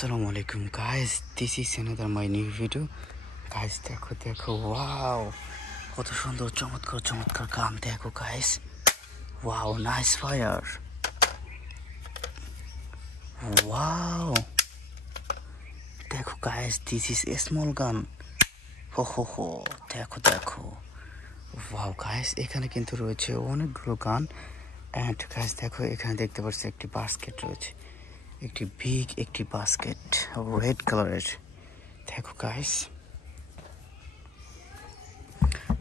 Assalamu alaikum guys, this is another my new video. Guys দেখো দেখো, wow, কত সুন্দর চমৎকার চমৎকার গান দেখো guys. Wow, nice fire. Wow, দেখো guys, this is a small gun. ho দেখো দেখো. Wow guys, এখানে কিন্তু রয়েছে অনেকগুলো গান and guys দেখো এখানে দেখতে পাচ্ছি একটি বাস্কেট রয়েছে, একটি বিগ একটি বাস্কেট রেড কালারের। দেখো গাইস,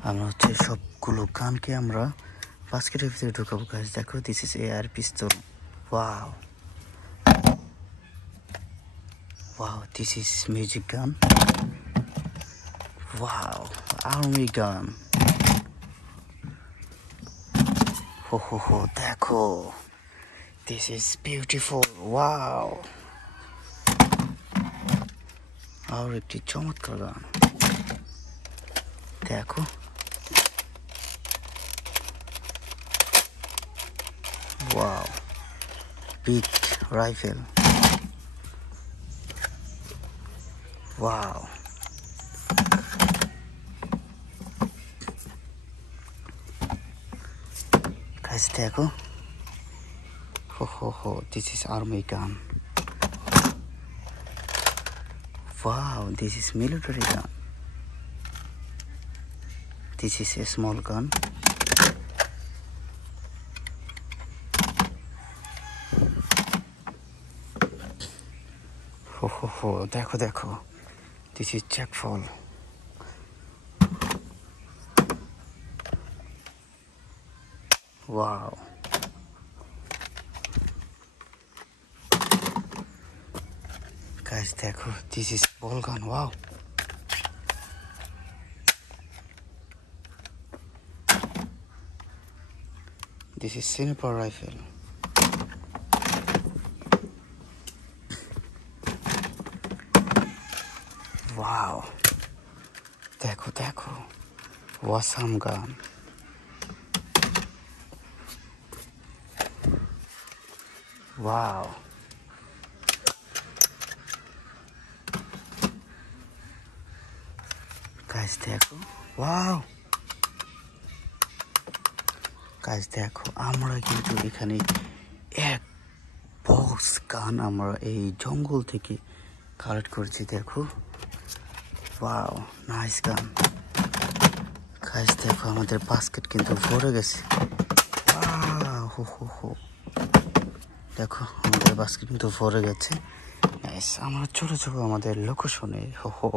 আমরা হচ্ছে সবগুলো গানকে আমরা বাস্কেটের ভিতরে ঢুকাবো গাইস। দেখো this is air pistol. Wow wow, this is music গান। ওয়াও, আর্মি গান। হো দেখো, this is beautiful. Wow, আর একটি চমৎকার গান দেখো। Wow, big rifle. Wow, guys দেখো, ho, this is army gun. Wow, this is military gun. This is a small gun. Ho, দেখো দেখো, this is jackfall. Wow, guys দেখো, this is ball gun. Wow, this is sniper rifle. Wow, দেখো দেখো, awesome gun. Wow, guys দেখো, wow, guys দেখো, আমরা কিন্তু এখানে এক বক্স গান আমরা এই জঙ্গল থেকে কালেক্ট করেছি। দেখো, wow, নাইস গান। guys দেখো, আমাদের বাস্কেট কিন্তু ভরে গেছে। হো দেখো, আমাদের বাস্কেট কিন্তু ভরে গেছে। নাইস, আমরা ছোট ছোট আমাদের লোকেশনে। হো,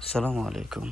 আসসালামু আলাইকুম।